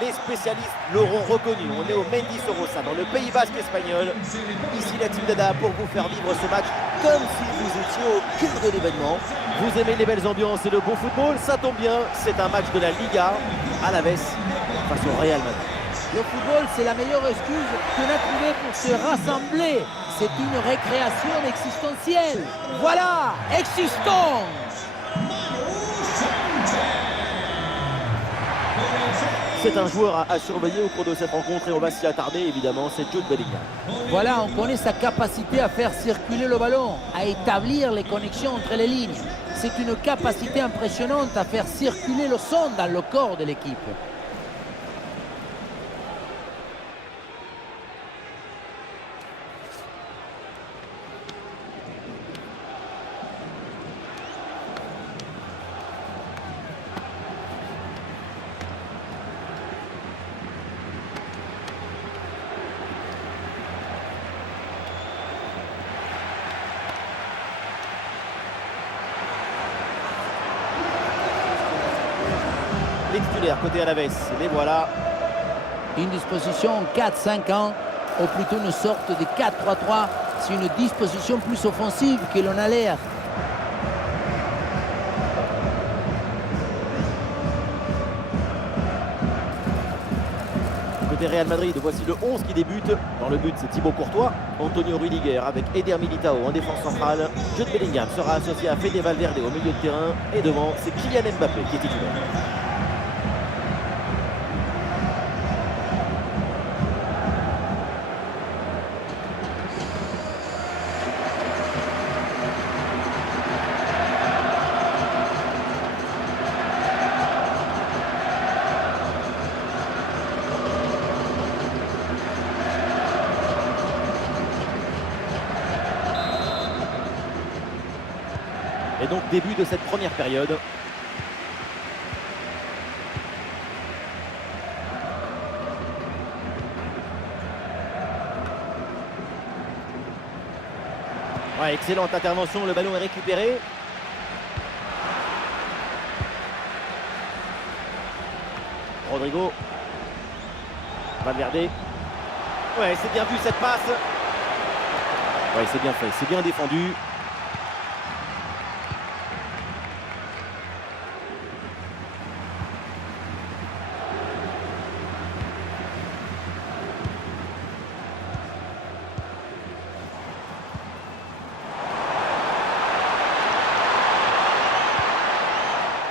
Les spécialistes l'auront reconnu. On est au Mendy Sorosa, dans le Pays Basque espagnol. Ici la Team Dada pour vous faire vivre ce match comme si vous étiez au cœur de l'événement. Vous aimez les belles ambiances et le bon football? Ça tombe bien, c'est un match de la Liga à la Vesse face au Real Madrid. Le football, c'est la meilleure excuse qu'on a trouvée pour se rassembler. C'est une récréation existentielle. Voilà, existons! C'est un joueur à surveiller au cours de cette rencontre et on va s'y attarder évidemment, c'est Jude Bellingham. Voilà, on connaît sa capacité à faire circuler le ballon, à établir les connexions entre les lignes. C'est une capacité impressionnante à faire circuler le son dans le corps de l'équipe. Les titulaires côté Alaves, les voilà. Une disposition 4-5-1, ou plutôt une sorte de 4-3-3. C'est une disposition plus offensive que l'on a l'air. Côté Real Madrid, voici le 11 qui débute. Dans le but, c'est Thibaut Courtois, Antonio Rudiger avec Eder Militao en défense centrale. Jude Bellingham sera associé à Fede Valverde au milieu de terrain. Et devant, c'est Kylian Mbappé qui est titulaire. Et donc début de cette première période. Ouais, excellente intervention, le ballon est récupéré. Rodrigo. Valverde. Ouais, c'est bien vu cette passe. Ouais, c'est bien fait, c'est bien défendu.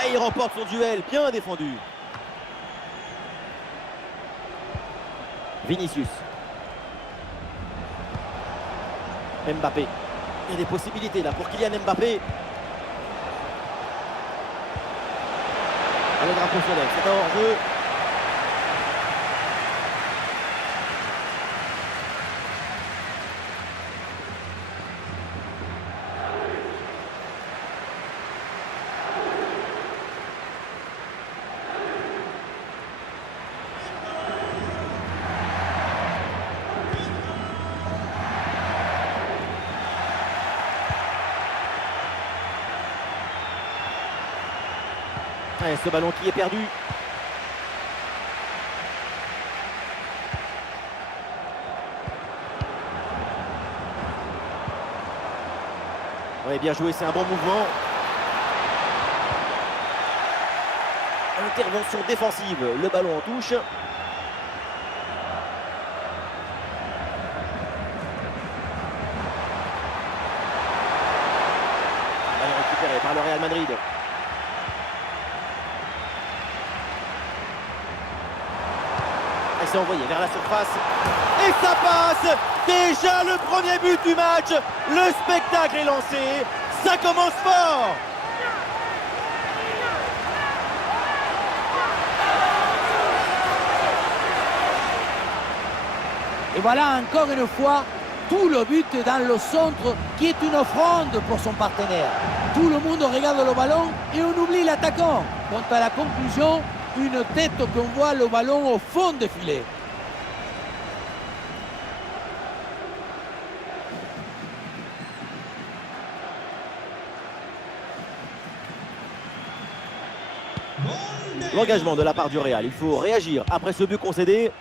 Et il remporte son duel, bien défendu. Vinicius. Mbappé. Il y a des possibilités là pour Kylian Mbappé. Le drapeau soleil, c'est un hors-jeu. Ouais, ce ballon qui est perdu. Ouais, bien joué, c'est un bon mouvement. Intervention défensive, le ballon en touche. Ballon récupéré par le Real Madrid. C'est envoyé vers la surface et ça passe. Déjà le premier but du match. Le spectacle est lancé, ça commence fort. Et voilà encore une fois tout le but dans le centre qui est une offrande pour son partenaire. Tout le monde regarde le ballon et on oublie l'attaquant. Quant à la conclusion, une tête qu'on voit le ballon au fond des filets. L'engagement de la part du Real. Il faut réagir après ce but concédé.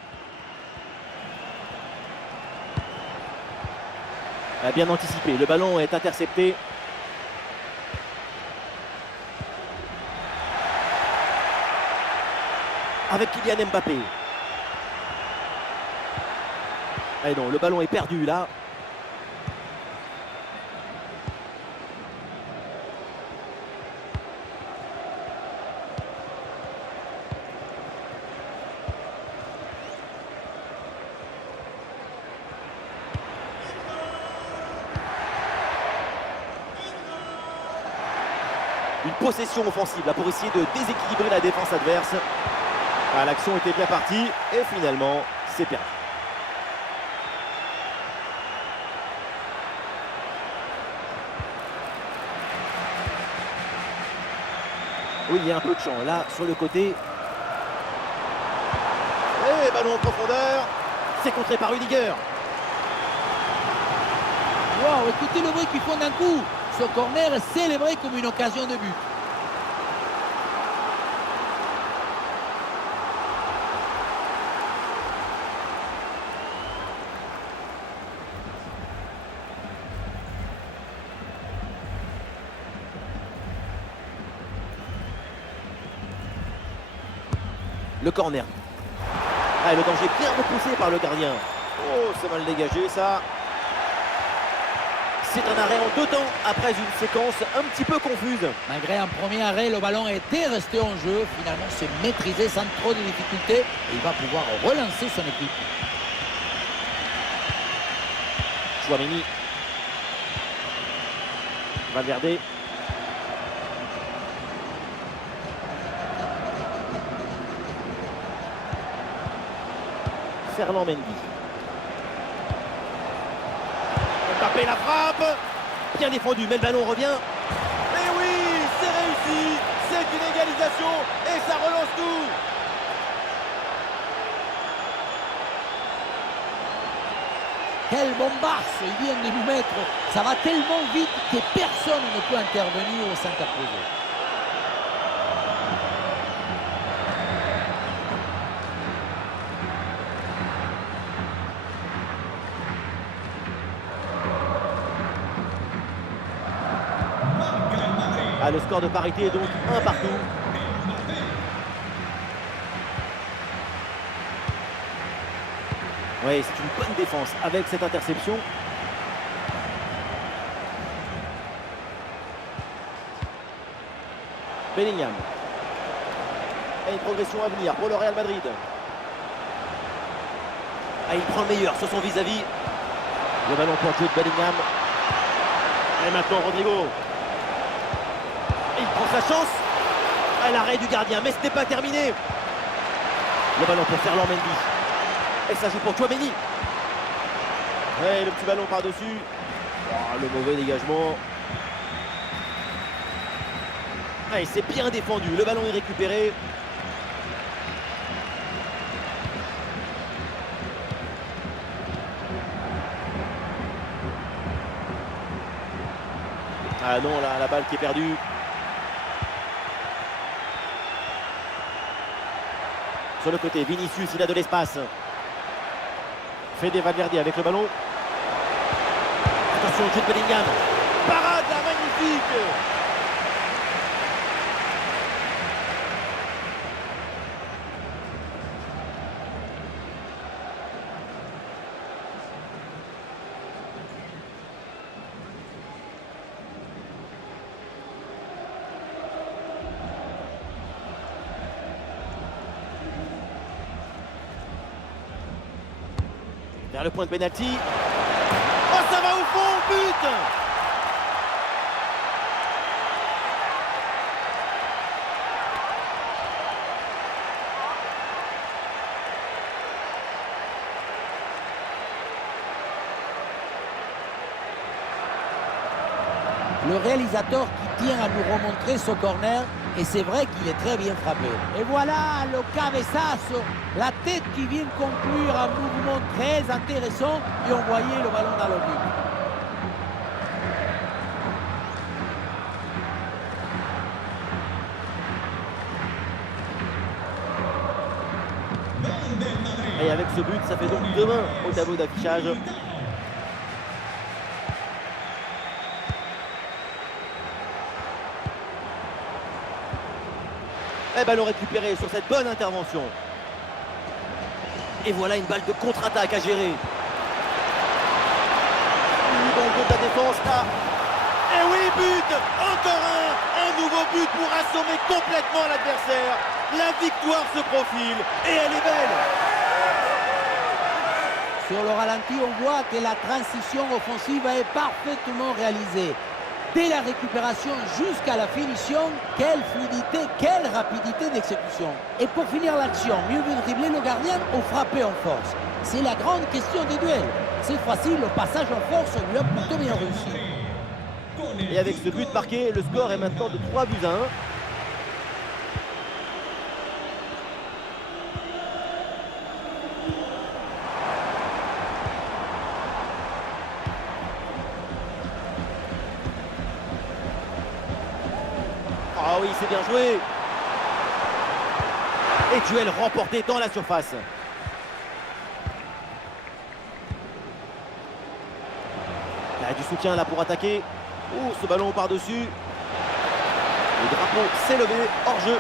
Bien anticipé. Le ballon est intercepté. Avec Kylian Mbappé. Et non, le ballon est perdu là. Une possession offensive là pour essayer de déséquilibrer la défense adverse. Ah, l'action était bien partie et finalement c'est perdu. Oui, il y a un peu de champ là sur le côté. Et ballon en profondeur. C'est contré par Rudiger. Wow, écoutez le bruit qu'ils font d'un coup. Ce corner est célébré comme une occasion de but. Le corner. Ah, le danger bien repoussé par le gardien. Oh, c'est mal dégagé ça. C'est un arrêt en 2 temps après une séquence un petit peu confuse. Malgré un premier arrêt, le ballon était resté en jeu. Finalement, c'est maîtrisé sans trop de difficultés. Et il va pouvoir relancer son équipe. Tchouaméni. Valverde. Ferland Mendy. Mbappé la frappe. Bien défendu, mais le ballon revient. Et oui, c'est réussi. C'est une égalisation et ça relance tout. Quel bombasse il vient de nous mettre. Ça va tellement vite que personne ne peut intervenir ou s'interposer. Ah, le score de parité est donc 1 partout. Oui, c'est une bonne défense avec cette interception. Bellingham. Et une progression à venir pour le Real Madrid. Ah, il prend le meilleur sur son vis-à-vis. Le ballon pour le jeu de Bellingham. Et maintenant Rodrigo. Il prend sa chance. À l'arrêt du gardien, mais ce n'est pas terminé. Le ballon pour Ferland Mendy. Et ça joue pour Tchouaméni. Et le petit ballon par-dessus. Oh, le mauvais dégagement. Et c'est bien défendu. Le ballon est récupéré. Ah non, là, la balle qui est perdue. Sur le côté, Vinicius, il a de l'espace. Fede Valverde avec le ballon. Attention, Jude Bellingham. Parade là, magnifique. Vers le point de pénalty. Oh, ça va au fond, but! Le réalisateur qui tient à nous remontrer ce corner, et c'est vrai qu'il est très bien frappé. Et voilà le cabezazo, la tête qui vient conclure un mouvement très intéressant et envoyer le ballon dans le but. Et avec ce but, ça fait donc 2-1 au tableau d'affichage. Et ballon récupéré sur cette bonne intervention. Et voilà une balle de contre-attaque à gérer. Dans le dos de la défense là. Et oui, but. Encore un nouveau but pour assommer complètement l'adversaire. La victoire se profile et elle est belle. Sur le ralenti, on voit que la transition offensive est parfaitement réalisée. Dès la récupération jusqu'à la finition, quelle fluidité, quelle rapidité d'exécution. Et pour finir l'action, mieux vaut dribbler le gardien ou frapper en force. C'est la grande question des duels. Cette fois-ci, le passage en force lui a plutôt bien réussi. Et avec ce but marqué, le score est maintenant de 3-1. Ah oui, c'est bien joué. Et duel remporté dans la surface. Il y a du soutien là pour attaquer. Oh, ce ballon par-dessus. Le drapeau s'est levé, hors jeu.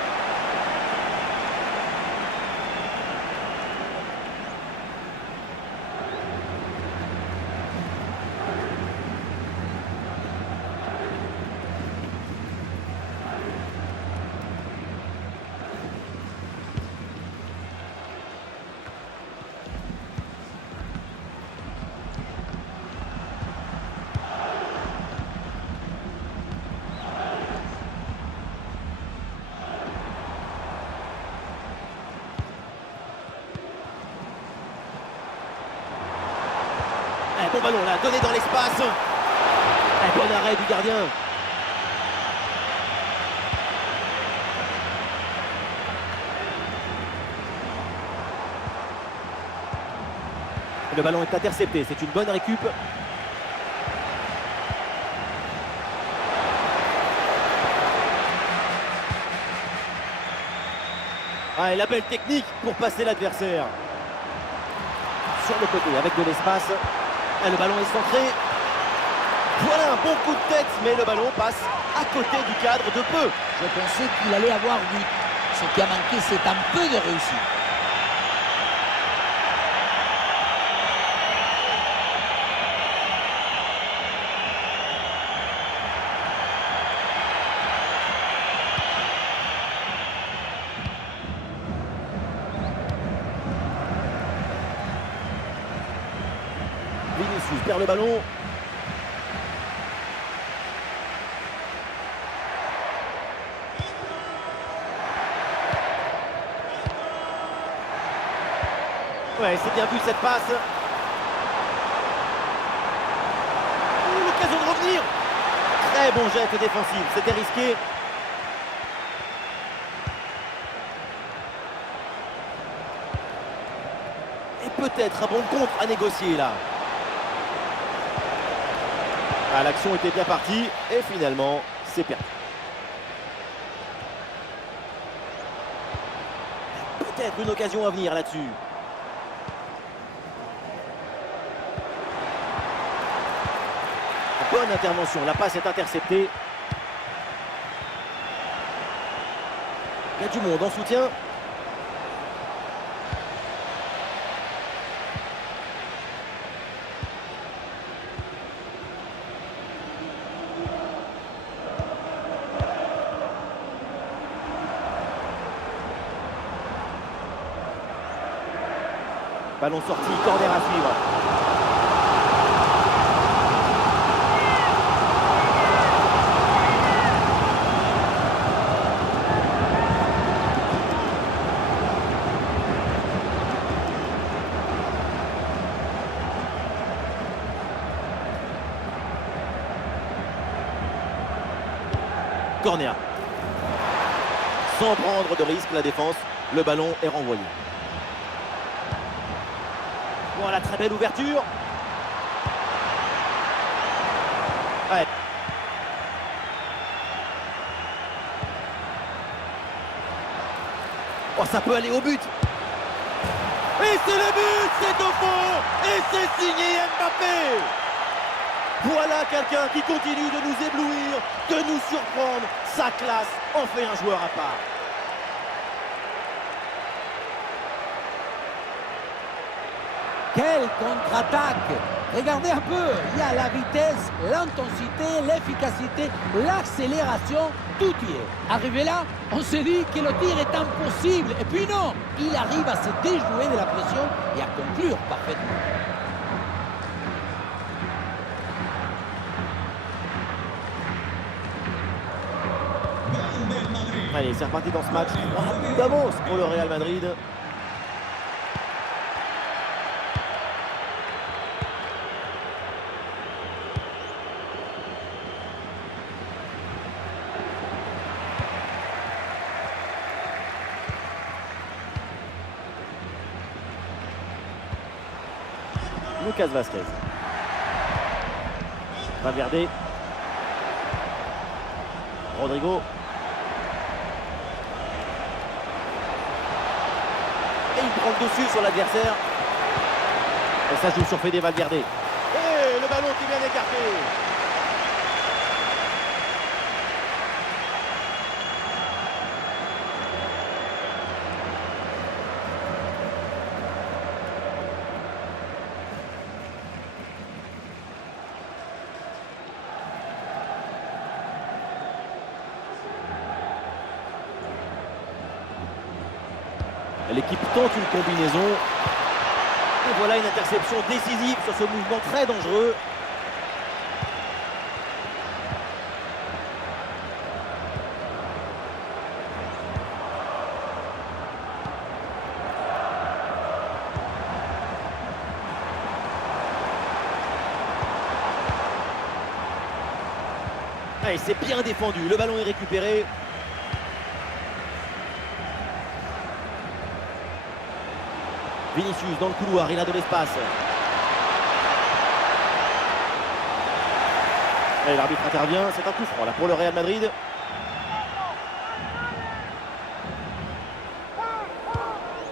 Bon ballon là, donné dans l'espace. Un bon arrêt du gardien. Le ballon est intercepté, c'est une bonne récup. Ah, et la belle technique pour passer l'adversaire. Sur le côté avec de l'espace. Et le ballon est centré. Voilà un bon coup de tête, mais le ballon passe à côté du cadre de peu. Je pensais qu'il allait avoir but. Ce qui a manqué, c'est un peu de réussite. Vinicius perd le ballon. Ouais, c'est bien vu cette passe. L'occasion de revenir. Très bon jet défensif, c'était risqué. Et peut-être un bon contre à négocier là. Ah, l'action était bien partie et finalement, c'est perdu. Peut-être une occasion à venir là-dessus. Bonne intervention, la passe est interceptée. Il y a du monde en soutien. Ballon sorti, corner à suivre. Corner. Sans prendre de risque, la défense, le ballon est renvoyé. Voilà, très belle ouverture. Ouais. Oh, ça peut aller au but. Et c'est le but, c'est au fond, et c'est signé Mbappé. Voilà quelqu'un qui continue de nous éblouir, de nous surprendre. Sa classe en fait un joueur à part. Quelle contre-attaque! Regardez un peu, il y a la vitesse, l'intensité, l'efficacité, l'accélération, tout y est. Arrivé là, on s'est dit que le tir est impossible. Et puis non, il arrive à se déjouer de la pression et à conclure parfaitement. Allez, c'est reparti dans ce match. 3 buts d'avance pour le Real Madrid. Lucas Vázquez. Valverde. Rodrigo. Et il prend le dessus sur l'adversaire. Et ça joue sur Fede Valverde. Et le ballon qui vient d'écarter. L'équipe tente une combinaison. Et voilà une interception décisive sur ce mouvement très dangereux. Et c'est bien défendu. Le ballon est récupéré. Vinicius dans le couloir, il a de l'espace. Et l'arbitre intervient, c'est un coup franc là pour le Real Madrid.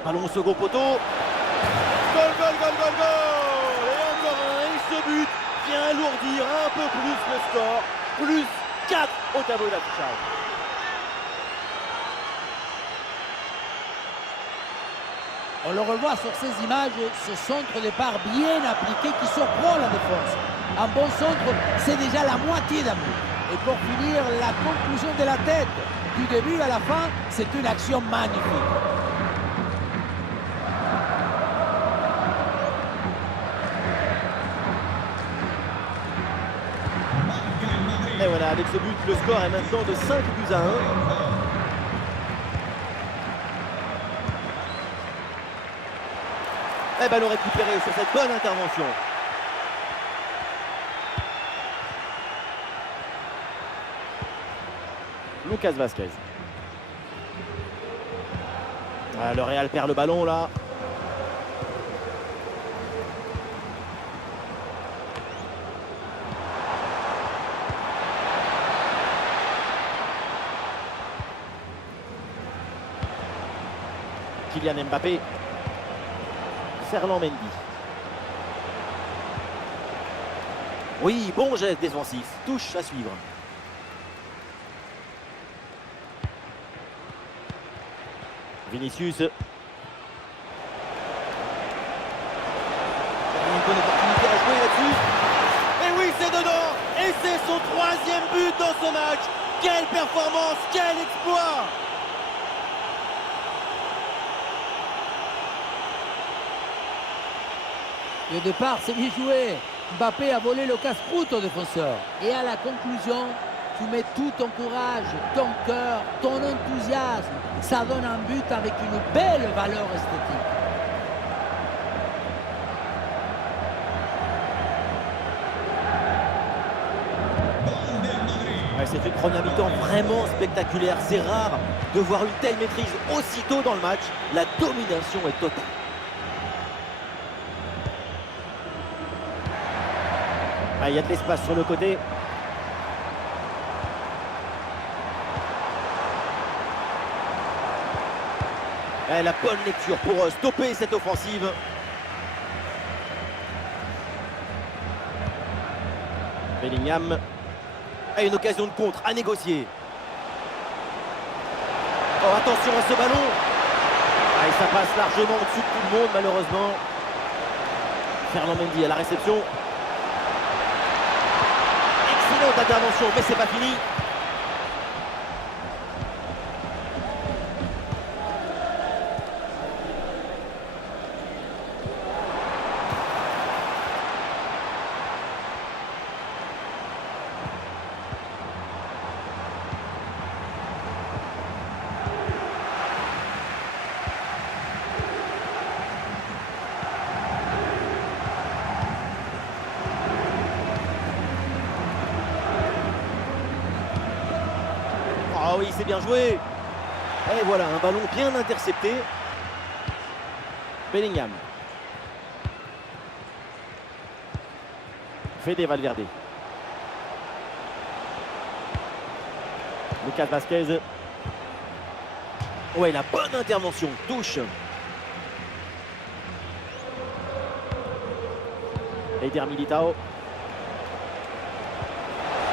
Ballon au second poteau. Goal, goal, goal, goal, goal. Et encore un, et ce but vient alourdir un peu plus le score. Plus 4 au tableau d'affichage. On le revoit sur ces images, ce centre de part bien appliqué qui surprend la défense. Un bon centre, c'est déjà la moitié d'un but. Et pour finir, la conclusion de la tête. Du début à la fin, c'est une action magnifique. Et voilà, avec ce but, le score est maintenant de 5 buts à 1. Et ballon récupéré sur cette bonne intervention. Lucas Vázquez. Ah, le Real perd le ballon là. Kylian Mbappé. Ferland Mendy. Oui, bon geste défensif. Touche à suivre. Vinicius. Une bonne opportunité à jouer là-dessus. Et oui, c'est dedans. Et c'est son 3e but dans ce match. Quelle performance, quel exploit! Et au départ, c'est bien joué. Mbappé a volé le casse-croûte au défenseur. Et à la conclusion, tu mets tout ton courage, ton cœur, ton enthousiasme. Ça donne un but avec une belle valeur esthétique. Ouais, c'est une première mi-temps vraiment spectaculaire. C'est rare de voir une telle maîtrise aussitôt dans le match. La domination est totale. Ah, il y a de l'espace sur le côté. La bonne lecture pour stopper cette offensive. Bellingham a une occasion de contre à négocier. Oh, attention à ce ballon. Et ça passe largement au-dessus de tout le monde, malheureusement. Ferland Mendy à la réception. Excellente intervention, mais c'est pas fini. Ah oui, c'est bien joué. Et voilà, un ballon bien intercepté. Bellingham. Fede Valverde. Lucas Vazquez. Ouais, la bonne intervention. Touche. Eder Militao.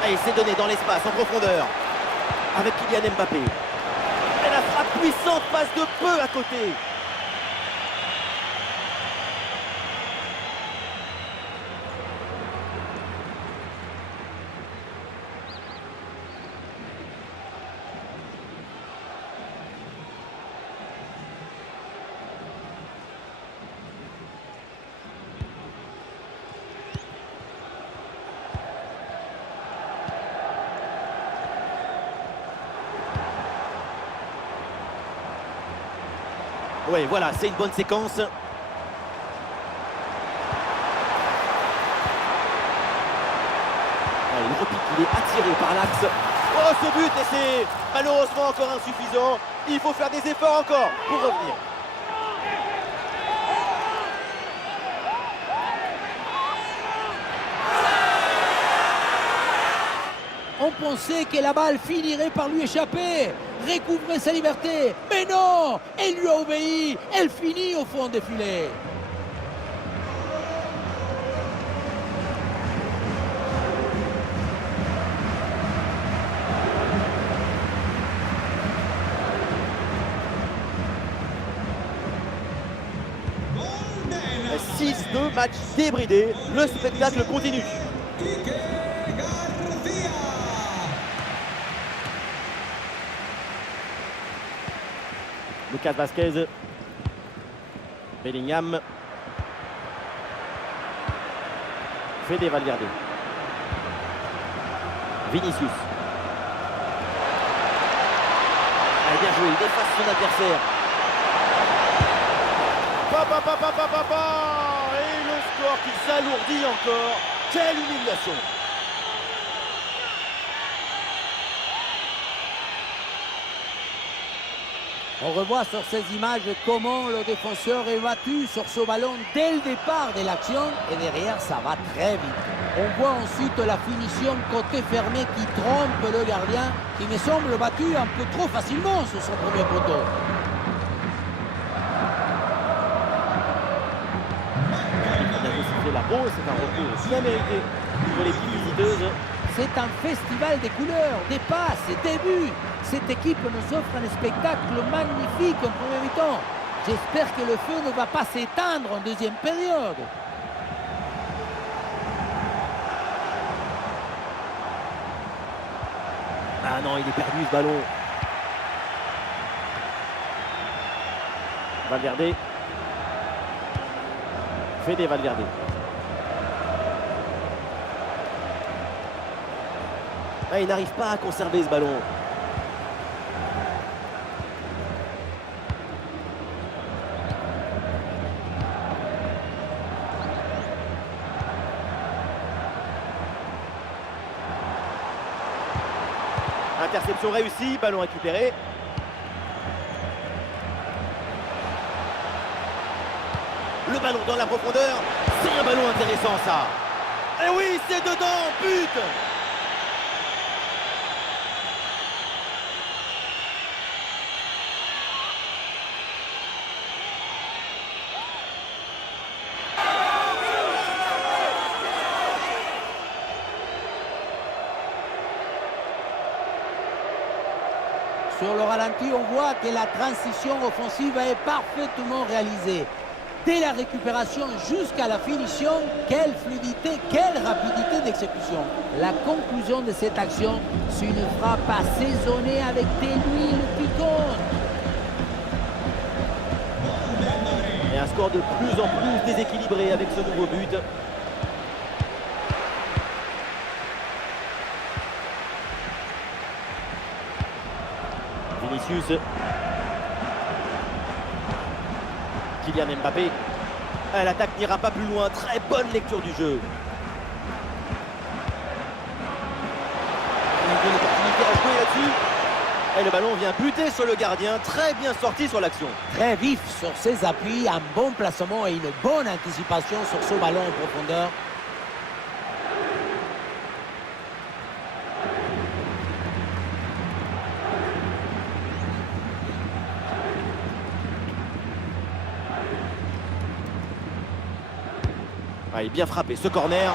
Et c'est donné dans l'espace, en profondeur. Avec Kylian Mbappé. Et la frappe puissante passe de peu à côté. Oui, voilà, c'est une bonne séquence. Il repique, il est attiré par l'axe. Oh, ce but, et c'est malheureusement encore insuffisant. Il faut faire des efforts encore pour revenir. On pensait que la balle finirait par lui échapper, recouvrer sa liberté. Mais non, elle lui a obéi. Elle finit au fond des filets. « 6-2, match débridé. Le spectacle continue. Lucas Vazquez. Bellingham. Fede Valverde. Vinicius. Bien joué, il dépasse son adversaire. Et le score qui s'alourdit encore. Quelle humiliation! On revoit sur ces images comment le défenseur est battu sur ce ballon dès le départ de l'action et derrière ça va très vite. On voit ensuite la finition côté fermé qui trompe le gardien qui me semble battu un peu trop facilement sur son premier poteau. La pause, c'est un recours bien mérité pour l'équipe visiteuse. C'est un festival des couleurs, des passes, des buts. Cette équipe nous offre un spectacle magnifique en premier mi-temps. J'espère que le feu ne va pas s'éteindre en deuxième période. Ah non, il est perdu ce ballon. Valverde. Fede Valverde. Ah, il n'arrive pas à conserver ce ballon. Interception réussie, ballon récupéré. Le ballon dans la profondeur. C'est un ballon intéressant ça. Et oui, c'est dedans, but! Sur le ralenti, on voit que la transition offensive est parfaitement réalisée. Dès la récupération jusqu'à la finition, quelle fluidité, quelle rapidité d'exécution. La conclusion de cette action, c'est une frappe assaisonnée avec des huiles piquantes. Et un score de plus en plus déséquilibré avec ce nouveau but. Vinicius. Kylian Mbappé. L'attaque n'ira pas plus loin. Très bonne lecture du jeu. Une opportunité à jouer là-dessus. Et le ballon vient buter sur le gardien. Très bien sorti sur l'action. Très vif sur ses appuis, un bon placement et une bonne anticipation sur ce ballon en profondeur. Il est bien frappé ce corner.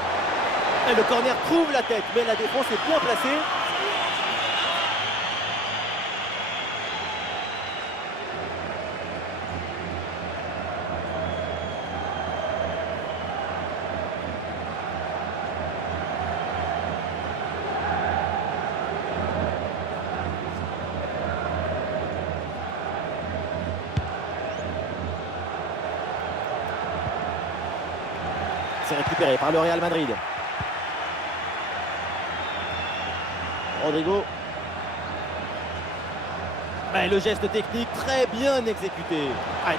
Et le corner trouve la tête, mais la défense est bien placée. C'est récupéré par le Real Madrid. Rodrigo. Et le geste technique très bien exécuté.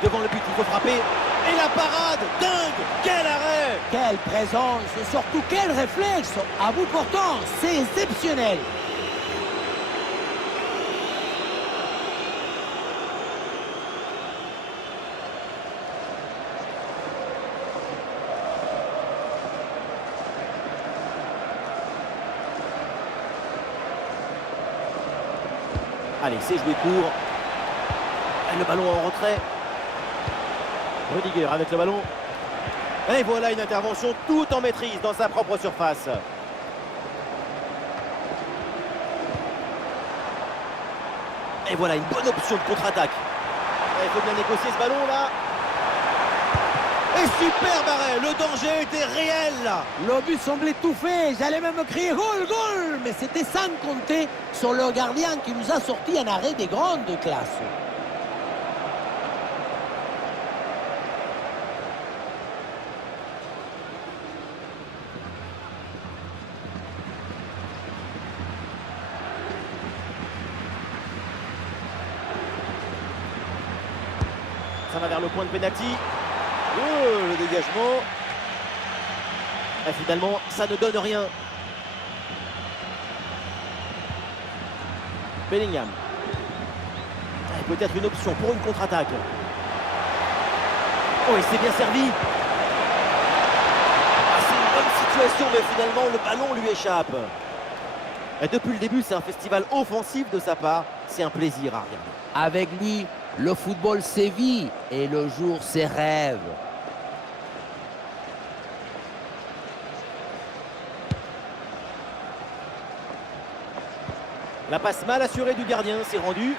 Devant le but, il faut frapper. Et la parade, dingue! Quel arrêt! Quelle présence et surtout quel réflexe à bout portant, c'est exceptionnel. Allez, c'est joué court. Et le ballon en retrait. Rudiger avec le ballon. Et voilà une intervention tout en maîtrise dans sa propre surface. Et voilà une bonne option de contre-attaque. Il faut bien négocier ce ballon là. Et super arrêt, le danger était réel là. Le but semblait tout fait, j'allais même crier goal, goal, mais c'était sans compter sur le gardien qui nous a sorti un arrêt de grande classe. Ça va vers le point de pénalty. Oh, le dégagement. Et finalement, ça ne donne rien. Bellingham. Peut-être une option pour une contre-attaque. Oh, il s'est bien servi. C'est une bonne situation, mais finalement, le ballon lui échappe. Et depuis le début, c'est un festival offensif de sa part. C'est un plaisir à regarder. Avec lui, le football sévit et le jour ses rêves. La passe mal assurée du gardien, c'est rendu.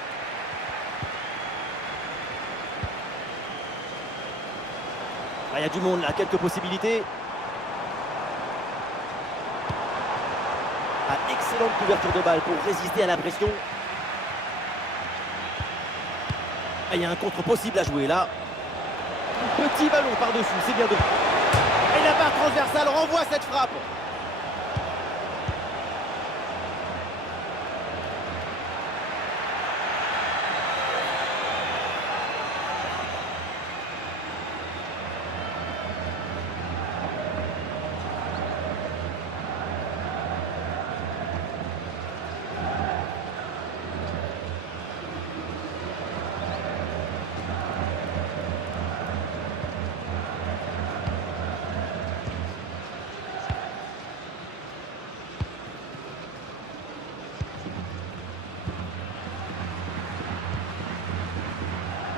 Il y a du monde là, quelques possibilités. Excellente couverture de balle pour résister à la pression. Il y a un contre possible à jouer là. Petit ballon par-dessus, c'est bien de... Et la barre transversale renvoie cette frappe.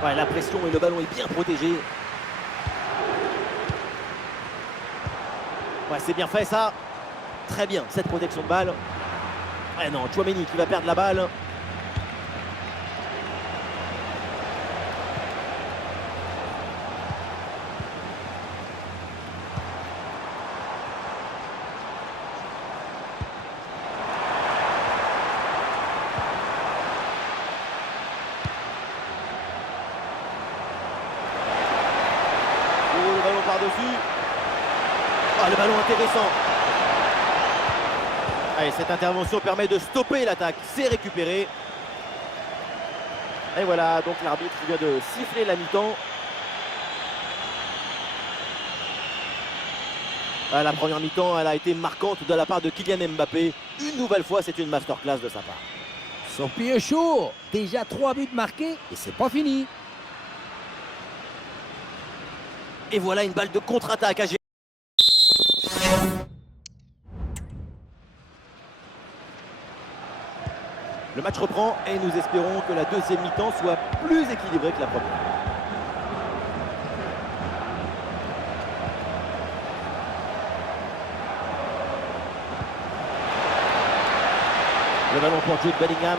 Ouais, la pression et le ballon est bien protégé. Ouais, c'est bien fait ça. Très bien, cette protection de balle. Ouais, non, Tchouaméni qui va perdre la balle. par-dessus. Ah, le ballon intéressant. Allez, cette intervention permet de stopper l'attaque. C'est récupéré. Et voilà, donc l'arbitre vient de siffler la mi-temps. Ah, la première mi-temps, elle a été marquante de la part de Kylian Mbappé. Une nouvelle fois, c'est une masterclass de sa part. Son pied est chaud. Déjà 3 buts marqués et c'est pas fini. Et voilà une balle de contre-attaque à gérer. Le match reprend et nous espérons que la deuxième mi-temps soit plus équilibrée que la première. Le ballon pour Jude Bellingham.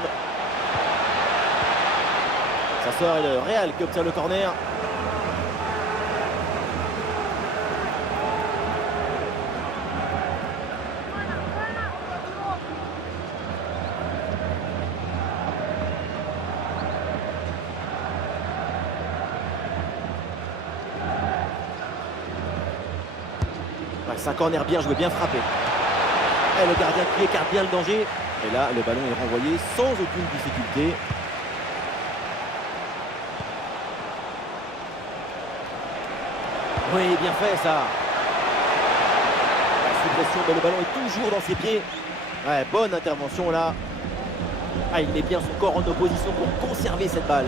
Ça sort et le Real qui obtient le corner. C'est un corner bien joué, bien frappé. Et le gardien qui écarte bien le danger. Et là, le ballon est renvoyé sans aucune difficulté. Oui, bien fait ça. La suppression, mais le ballon est toujours dans ses pieds. Ouais, bonne intervention là. Ah, il met bien son corps en opposition pour conserver cette balle.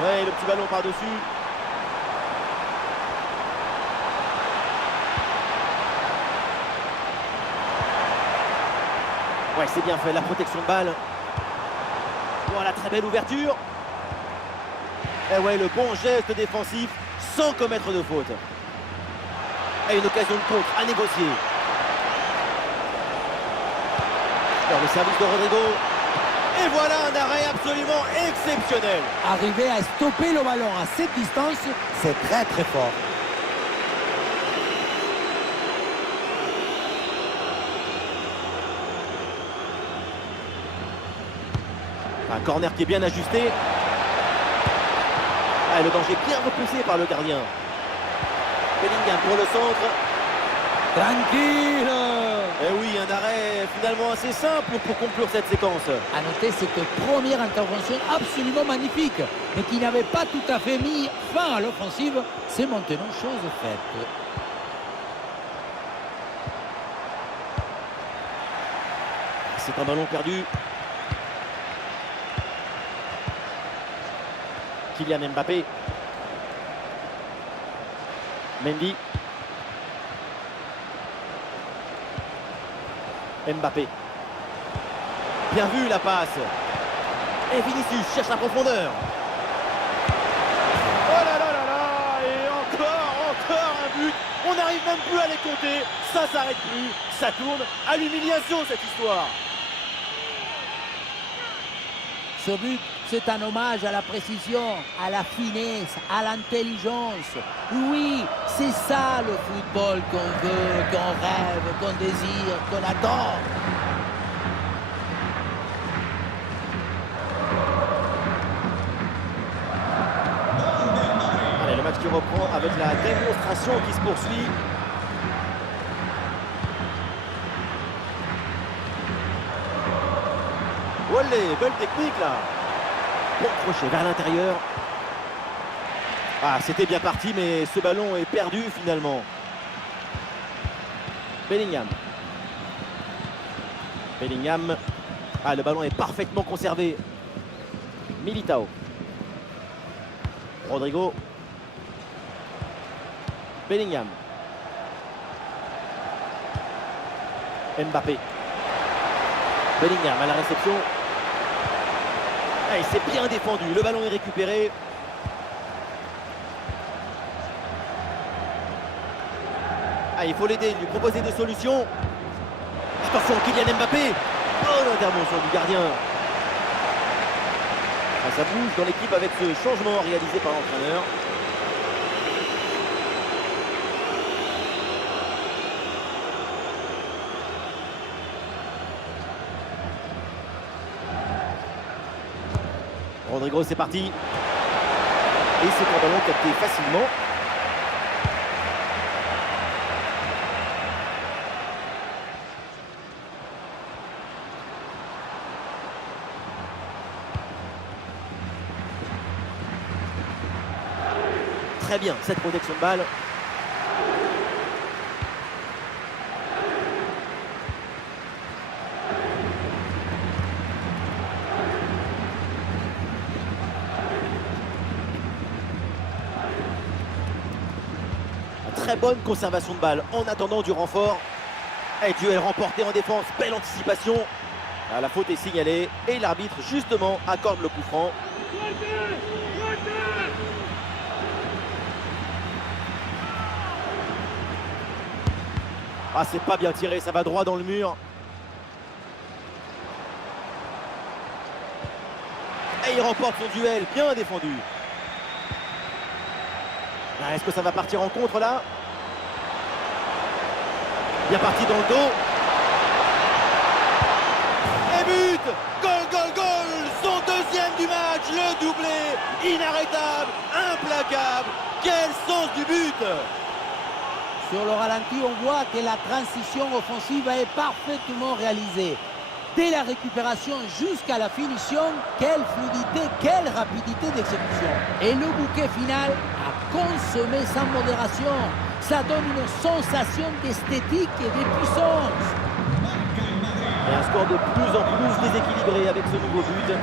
Ouais, le petit ballon par-dessus. Ouais, c'est bien fait, la protection de balle. Voilà, très belle ouverture. Et ouais, le bon geste défensif sans commettre de faute. Et une occasion de contre à négocier. Alors, le service de Rodrigo. Et voilà un arrêt absolument exceptionnel. Arriver à stopper le ballon à cette distance, c'est très très fort. Un corner qui est bien ajusté. Ah, le danger bien repoussé par le gardien. Bellingham pour le centre. Tranquille. Et oui, un arrêt finalement assez simple pour conclure cette séquence. À noter cette première intervention absolument magnifique, mais qui n'avait pas tout à fait mis fin à l'offensive. C'est maintenant chose faite. C'est un ballon perdu. Kylian Mbappé. Mendy. Mbappé. Bien vu la passe. Et Vinicius cherche la profondeur. Oh là là là là. Et encore un but. On n'arrive même plus à les compter. Ça s'arrête plus. Ça tourne à l'humiliation cette histoire. Ce but, c'est un hommage à la précision, à la finesse, à l'intelligence. Oui, c'est ça le football qu'on veut, qu'on rêve, qu'on désire, qu'on adore. Allez, le match qui reprend avec la démonstration qui se poursuit. Olé, belle technique là. Bon crochet vers l'intérieur. Ah, c'était bien parti, mais ce ballon est perdu finalement. Bellingham. Bellingham. Ah, le ballon est parfaitement conservé. Militao. Rodrigo. Bellingham. Mbappé. Bellingham à la réception. Et c'est bien défendu, le ballon est récupéré. Ah, il faut l'aider, lui proposer des solutions. Attention, Kylian Mbappé. Bonne intervention du gardien. Ah, ça bouge dans l'équipe avec ce changement réalisé par l'entraîneur. Rodrigo, c'est parti. Et c'est un ballon capté facilement. Très bien, cette protection de balle. Très bonne conservation de balle en attendant du renfort. Et duel remporté en défense, belle anticipation. Ah, la faute est signalée et l'arbitre justement accorde le coup franc. Ah, c'est pas bien tiré, ça va droit dans le mur. Et il remporte son duel, bien défendu. Ah, est-ce que ça va partir en contre là? Bien parti dans le dos. Et but! Goal, goal, goal! Son deuxième du match, le doublé, inarrêtable, implacable. Quel sens du but! Sur le ralenti, on voit que la transition offensive est parfaitement réalisée. Dès la récupération jusqu'à la finition, quelle fluidité, quelle rapidité d'exécution. Et le bouquet final à consommer sans modération. Ça donne une sensation d'esthétique et de puissance. Et un score de plus en plus déséquilibré avec ce nouveau but.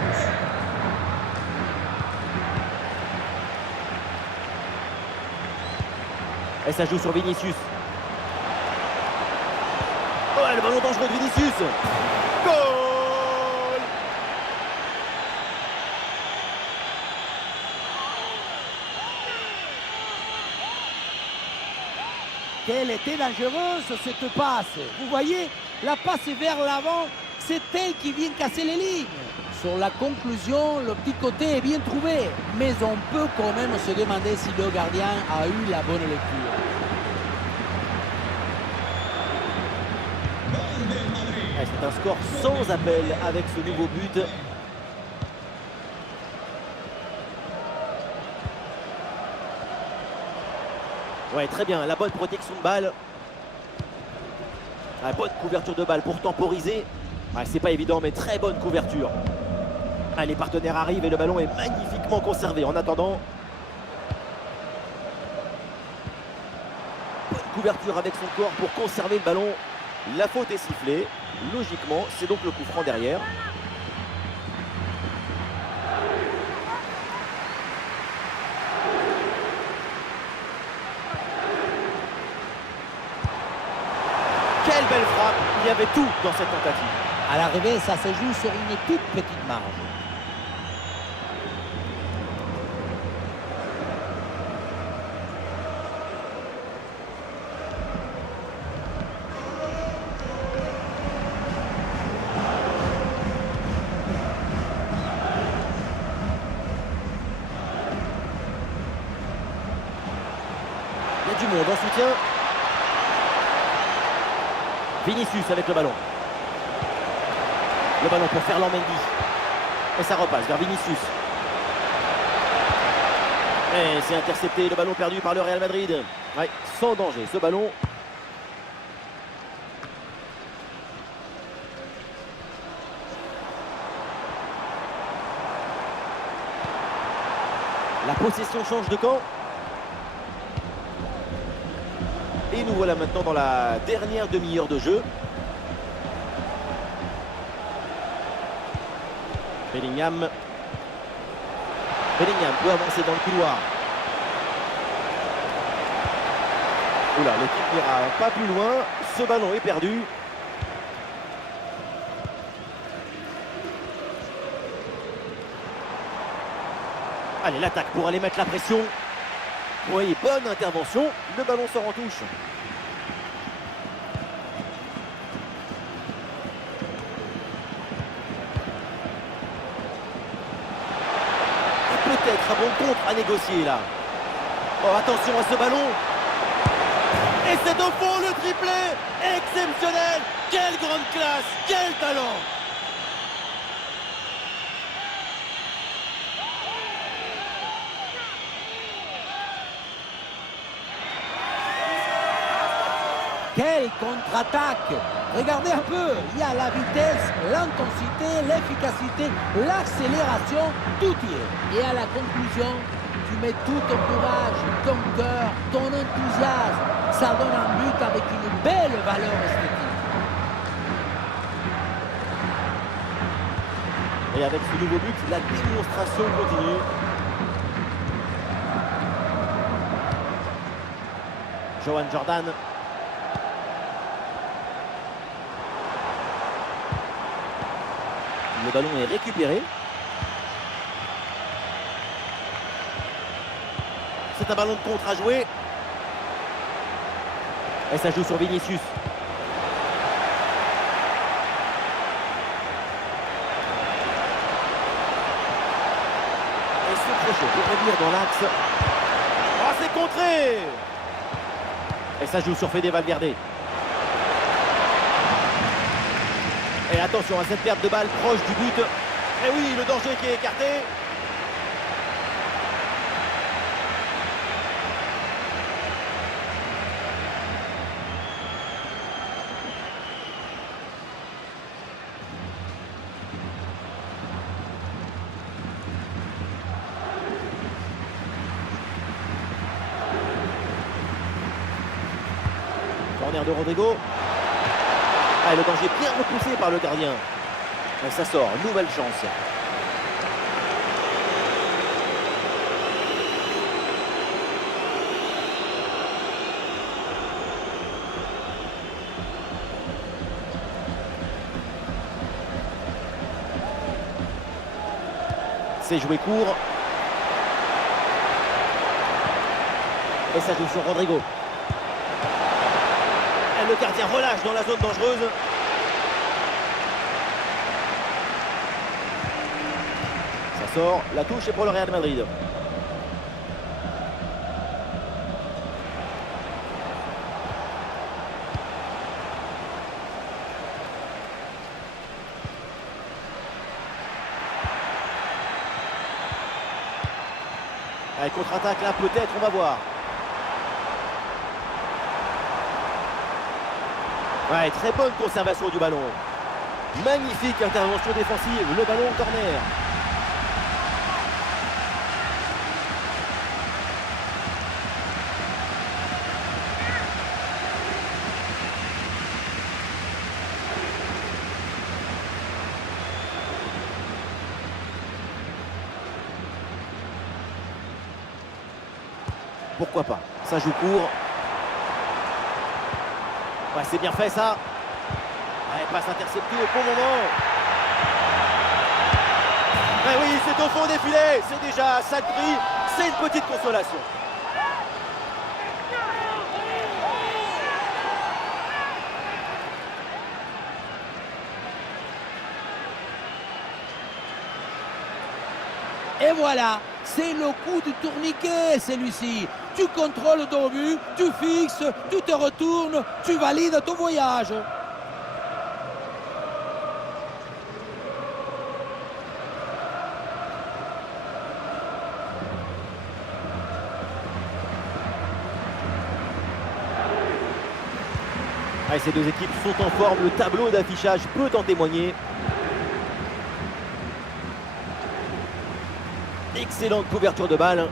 Et ça joue sur Vinicius. Oh, le ballon dangereux de Vinicius. Goal! Quelle était dangereuse cette passe. Vous voyez, la passe est vers l'avant. C'est elle qui vient casser les lignes. Sur la conclusion, le petit côté est bien trouvé. Mais on peut quand même se demander si le gardien a eu la bonne lecture. C'est un score sans appel avec ce nouveau but. Ouais, très bien, la bonne protection de balle. La bonne couverture de balle pour temporiser. Ouais, c'est pas évident, mais très bonne couverture. Ah, les partenaires arrivent et le ballon est magnifiquement conservé. En attendant, bonne couverture avec son corps pour conserver le ballon. La faute est sifflée. Logiquement, c'est donc le coup franc derrière. Quelle belle frappe. Il y avait tout dans cette tentative. À l'arrivée, ça se joue sur une toute petite marge. Il y a du monde en soutien. Vinicius avec le ballon. Le ballon pour Ferland Mendy. Et ça repasse vers Vinicius. Et c'est intercepté, le ballon perdu par le Real Madrid. Ouais, sans danger ce ballon. La possession change de camp. Et nous voilà maintenant dans la dernière demi-heure de jeu. Bellingham. Bellingham peut avancer dans le couloir. Oula, l'équipe n'ira pas plus loin. Ce ballon est perdu. Allez, l'attaque pour aller mettre la pression. Oui, bonne intervention. Le ballon sort en touche. Peut-être un bon contre à négocier là. Oh, attention à ce ballon. Et c'est au fond le triplé. Exceptionnel. Quelle grande classe. Quel talent. Quelle contre-attaque! Regardez un peu, il y a la vitesse, l'intensité, l'efficacité, l'accélération, tout y est. Et à la conclusion, tu mets tout ton courage, ton cœur, ton enthousiasme. Ça donne un but avec une belle valeur esthétique. Et avec ce nouveau but, la démonstration continue. Johan Jordan. Le ballon est récupéré. C'est un ballon de contre à jouer. Et ça joue sur Vinicius. Et ce crochet pour revenir dans l'axe. Oh, c'est contré! Et ça joue sur Fede Valverde. Et attention à cette perte de balle proche du but. Et oui, le danger qui est écarté. Corner de Rodrigo. Ah, et le danger bien repoussé par le gardien. Et ça sort, nouvelle chance. C'est joué court. Et ça joue sur Rodrigo. Et le gardien relâche dans la zone dangereuse. Ça sort. La touche est pour le Real Madrid. Allez, contre-attaque là, peut-être, on va voir. Ouais, très bonne conservation du ballon. Magnifique intervention défensive, le ballon au corner. Pourquoi pas? Ça joue court. Ouais, c'est bien fait ça. Ouais, passe interceptée au bon moment. Ouais, oui, c'est au fond des filets. C'est déjà ça de prix. C'est une petite consolation. Et voilà, c'est le coup du tourniquet, celui-ci. Tu contrôles ton but, tu fixes, tu te retournes, tu valides ton voyage. Ouais, ces deux équipes sont en forme. Le tableau d'affichage peut en témoigner. Excellente couverture de balle.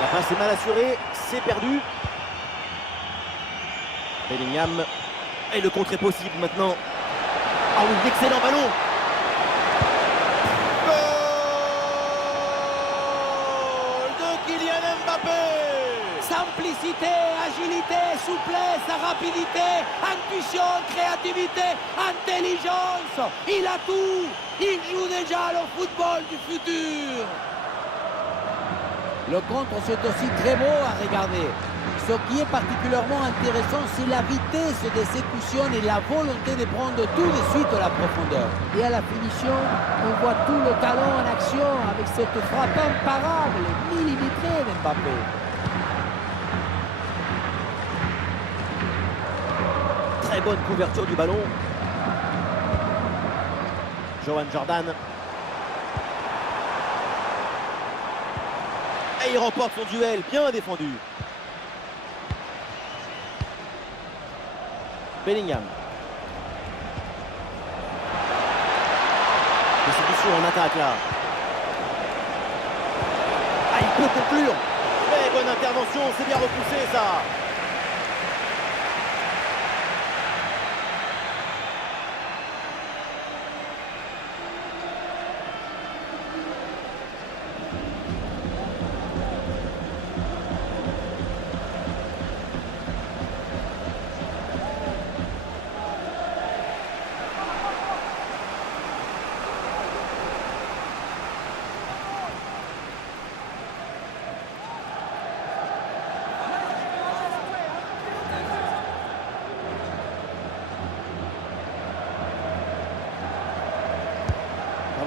La passe est mal assurée, c'est perdu. Bellingham. Et le contre est possible maintenant. Ah oui, excellent ballon. Goal de Kylian Mbappé. Simplicité, agilité, souplesse, rapidité, intuition, créativité, intelligence. Il a tout. Il joue déjà le football du futur. Le contre, c'est aussi très beau à regarder. Ce qui est particulièrement intéressant, c'est la vitesse d'exécution et la volonté de prendre tout de suite la profondeur. Et à la finition, on voit tout le talent en action avec cette frappe imparable, millimétrée d'Mbappé. Très bonne couverture du ballon. Johan Jordan. Et il remporte son duel, bien défendu. Bellingham. Distribution en attaque là. Ah, il peut conclure. Très bonne intervention, c'est bien repoussé ça.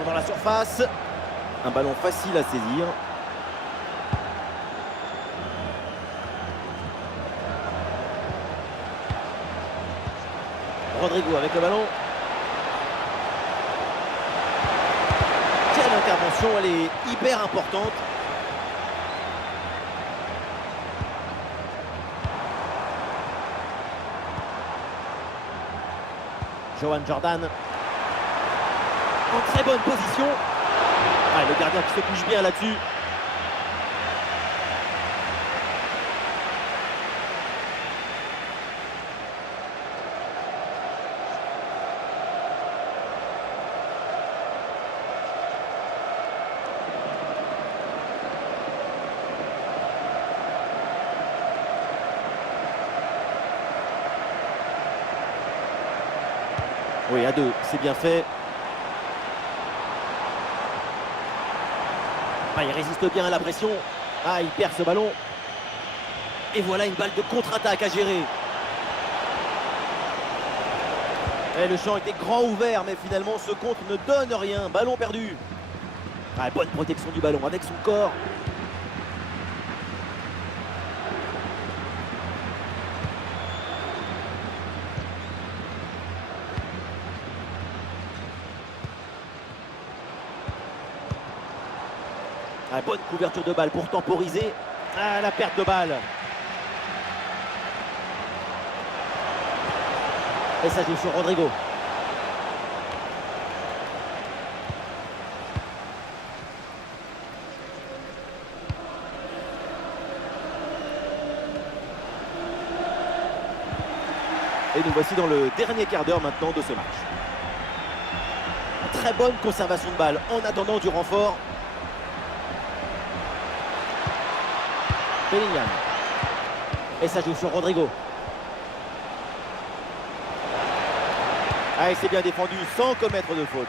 Dans la surface, un ballon facile à saisir. Rodrigo avec le ballon. Quelle intervention, elle est hyper importante. Johan Jordan. En très bonne position. Ah, le gardien qui se couche bien là-dessus. Oui, à deux, c'est bien fait. Ah, il résiste bien à la pression. Ah, il perd ce ballon. Et voilà une balle de contre-attaque à gérer. Et le champ était grand ouvert, mais finalement ce contre ne donne rien. Ballon perdu. Ah, bonne protection du ballon avec son corps. Ah, bonne couverture de balle pour temporiser. Ah, la perte de balle. Et ça joue sur Rodrigo. Et nous voici dans le dernier quart d'heure maintenant de ce match. Très bonne conservation de balle en attendant du renfort. Bellingham. Et ça joue sur Rodrigo. Ah, et c'est bien défendu sans commettre de faute.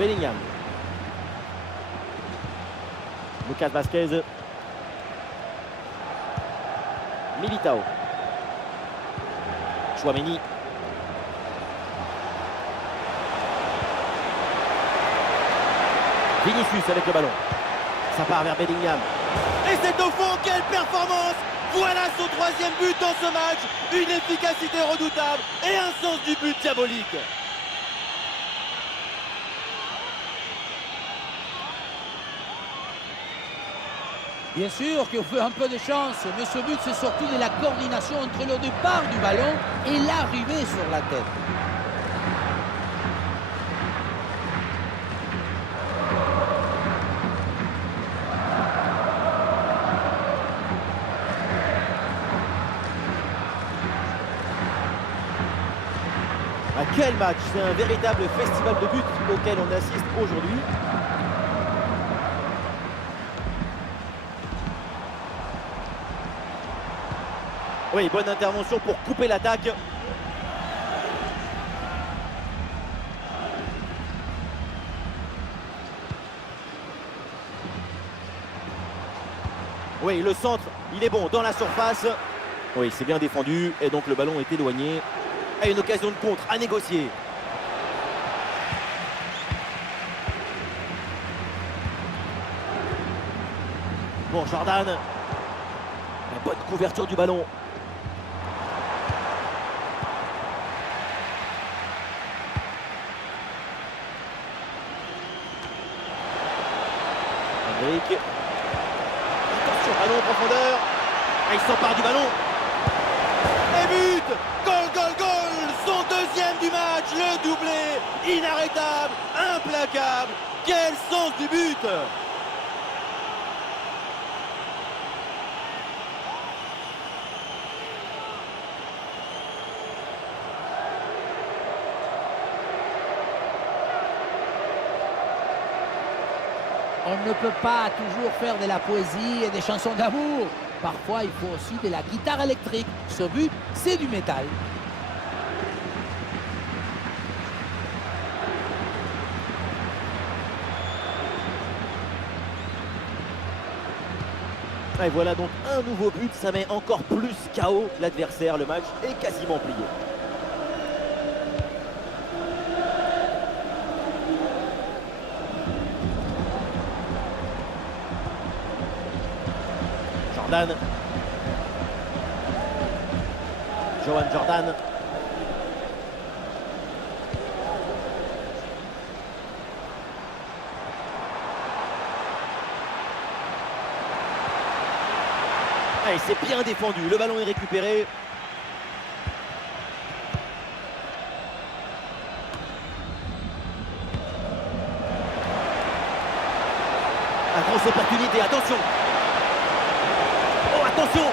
Bellingham. Lucas Vazquez. Militao. Tchouaméni. Vinicius avec le ballon. Ça part vers Bellingham. Et c'est au fond, quelle performance! Voilà son troisième but dans ce match. Une efficacité redoutable et un sens du but diabolique. Bien sûr qu'il faut un peu de chance, mais ce but c'est surtout de la coordination entre le départ du ballon et l'arrivée sur la tête. Ah, quel match! C'est un véritable festival de buts auquel on assiste aujourd'hui. Oui, bonne intervention pour couper l'attaque. Oui, le centre, il est bon dans la surface. Oui, c'est bien défendu et donc le ballon est éloigné. Et une occasion de contre à négocier. Bon, Jordan. La bonne couverture du ballon. Modric. Attention, ballon en profondeur. Ah, il s'empare du ballon. Et but! Goal, goal, goal! Son deuxième du match, le doublé. Inarrêtable, implacable. Quel sens du but! On ne peut pas toujours faire de la poésie et des chansons d'amour. Parfois, il faut aussi de la guitare électrique. Ce but, c'est du métal. Et voilà donc un nouveau but, ça met encore plus KO l'adversaire. Le match est quasiment plié. Jordan. Johan Jordan. Et c'est bien défendu, le ballon est récupéré. La grosse opportunité, attention. Oh, attention.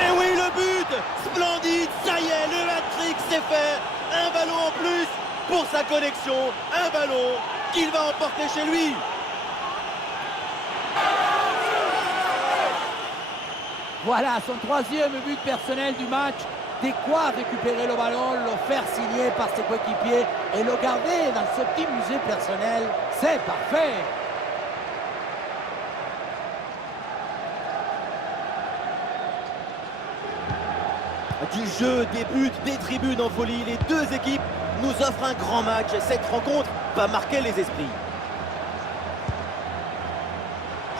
Et oui, le but. Splendide, ça y est, le hat-trick c'est fait. Un ballon en plus pour sa connexion. Un ballon qu'il va emporter chez lui. Voilà son troisième but personnel du match. De quoi récupérer le ballon, le faire signer par ses coéquipiers et le garder dans ce petit musée personnel. C'est parfait. Du jeu, des buts, des tribunes en folie. Les deux équipes nous offrent un grand match. Cette rencontre va marquer les esprits.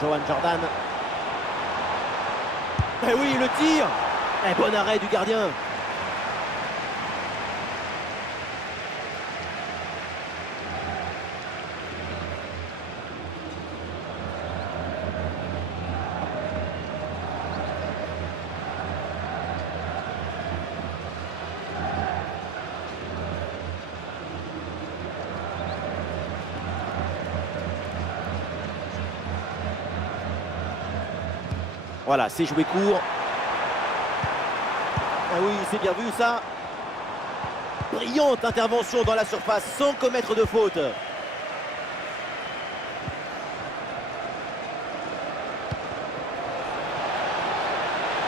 Johan Jordan. Eh oui, le tir. Eh, bon arrêt du gardien. Voilà, c'est joué court. Ah oui, c'est bien vu ça. Brillante intervention dans la surface sans commettre de faute.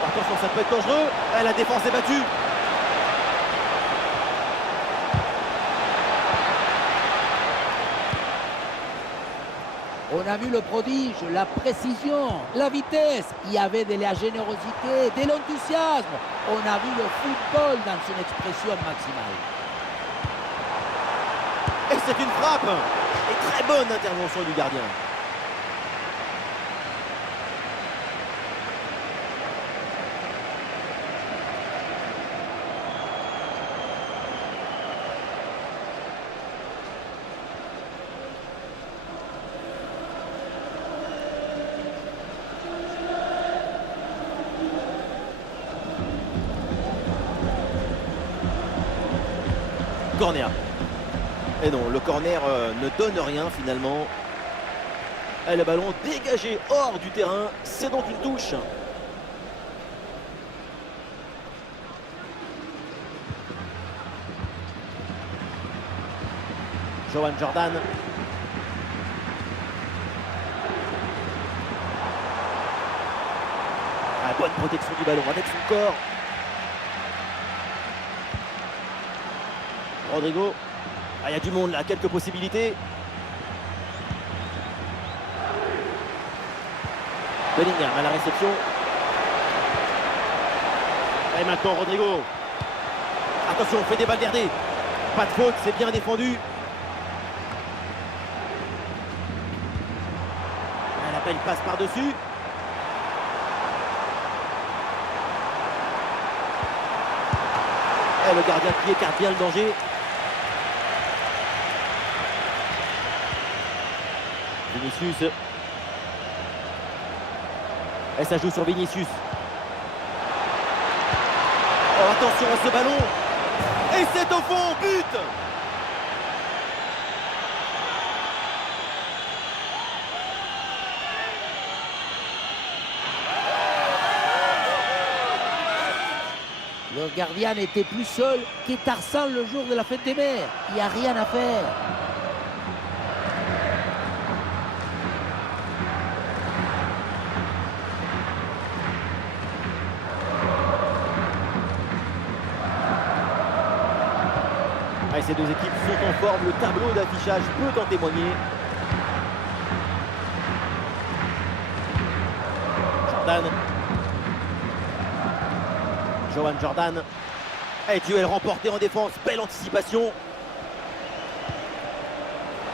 Attention, ça peut être dangereux. La défense est battue. On a vu le prodige, la précision, la vitesse. Il y avait de la générosité, de l'enthousiasme. On a vu le football dans son expression maximale. Et c'est une frappe. Et très bonne intervention du gardien. Corner. Et non, le corner ne donne rien finalement. Et le ballon dégagé hors du terrain, c'est donc une touche. Johan Jordan. Ah, bonne protection du ballon avec son corps. Rodrigo. Ah, il y a du monde là, quelques possibilités. Bellingham à la réception. Et maintenant Rodrigo. Attention, on fait des balles d'Herder. Pas de faute, c'est bien défendu. La belle passe par-dessus. Et le gardien qui écarte bien le danger. Vinicius. Et ça joue sur Vinicius. Oh, attention à ce ballon. Et c'est au fond, but! Le gardien n'était plus seul que Tarzan le jour de la fête des mères. Il n'y a rien à faire. Allez, ces deux équipes sont en forme. Le tableau d'affichage peut en témoigner. Jordan. Johan Jordan. Et duel remporté en défense. Belle anticipation.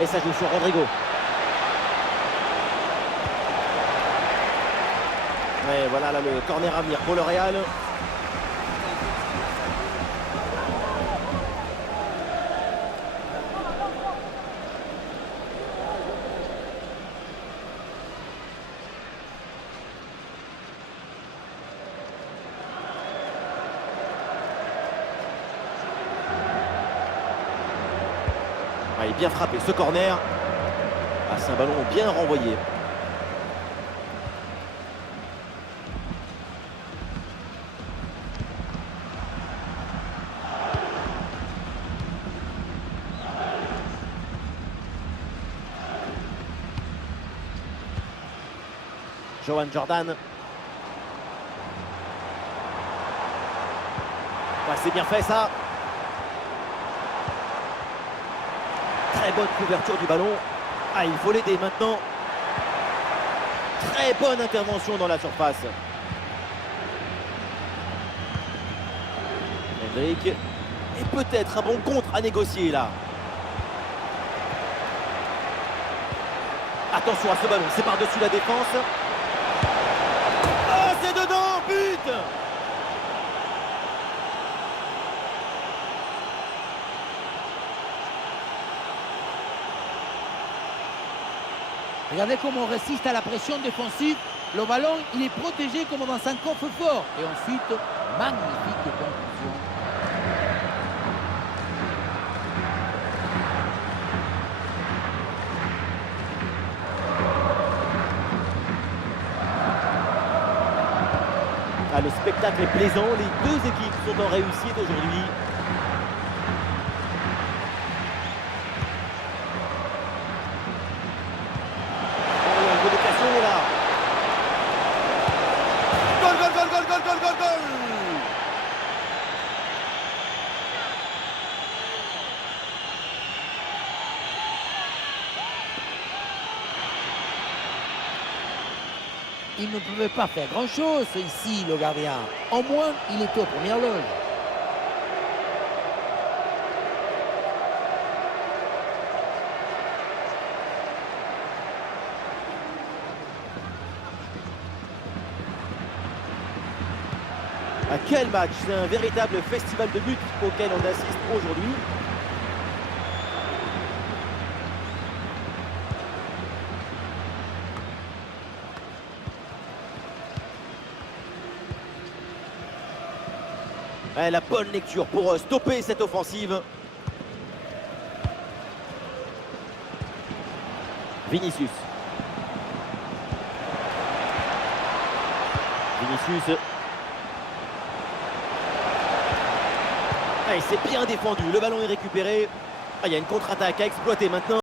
Et ça joue sur Rodrigo. Et voilà là, le corner à venir pour le Real. Il est bien frappé ce corner. Ah, c'est un ballon bien renvoyé. Johan Jordan. Ouais, c'est bien fait ça. Très bonne couverture du ballon. Ah, il faut l'aider maintenant. Très bonne intervention dans la surface. Hendrick. Et peut-être un bon contre à négocier là. Attention à ce ballon, c'est par-dessus la défense. Ah, c'est dedans, but! Regardez comment on résiste à la pression défensive. Le ballon, il est protégé comme dans un coffre-fort. Et ensuite, magnifique conclusion. Ah, le spectacle est plaisant. Les deux équipes sont en réussite aujourd'hui. Il ne pouvait pas faire grand-chose ici, le gardien. Au moins, il était aux premières loges. À quel match! C'est un véritable festival de buts auquel on assiste aujourd'hui. Ouais, la bonne lecture pour stopper cette offensive. Vinicius. Ah, c'est bien défendu, le ballon est récupéré. Ah, il y a une contre-attaque à exploiter maintenant.